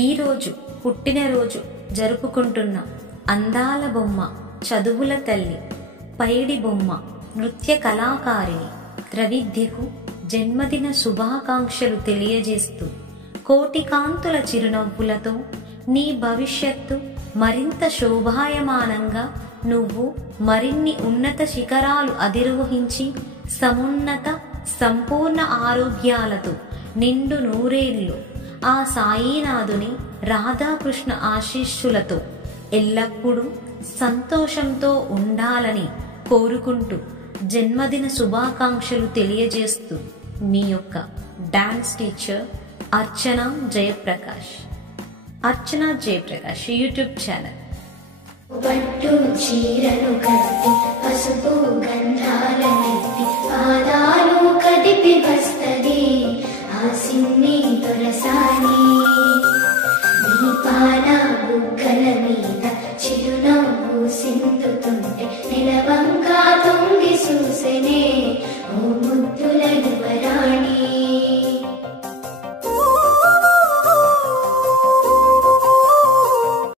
ఈరోజు పుట్టినరోజు జరుపుకుంటున్న అందాల బొమ్మ, చదువుల తల్లి, పైడి బొమ్మ, నృత్య కళాకారిణి త్రవిద్యకు జన్మదిన శుభాకాంక్షలు తెలియజేస్తూ కోటి కాంతుల చిరునవ్వులతో నీ భవిష్యత్తు మరింత శోభాయమానంగా, నువ్వు మరిన్ని ఉన్నత శిఖరాలు అధిరోహించి సమున్నత సంపూర్ణ ఆరోగ్యాలతో నిండు నూరేళ్లు ఆ సాయినాథుని రాధాకృష్ణ ఆశీస్సులతో ఎల్లప్పుడూ సంతోషంతో ఉండాలని కోరుకుంటూ జన్మదిన శుభాకాంక్షలు తెలియజేస్తూ మీ యొక్క డాన్స్ టీచర్ అర్చనా జయప్రకాష్. అర్చనా జయప్రకాష్ యూట్యూబ్ ఛానల్. పట్టు చీరను కట్టి పసుపు గంధాలనెత్తి పాదాలు కదిపి వస్తది ఆ సిన్ని దొరసాని. దీపాల బుగ్గల మీద చిరునవ్వు సింధు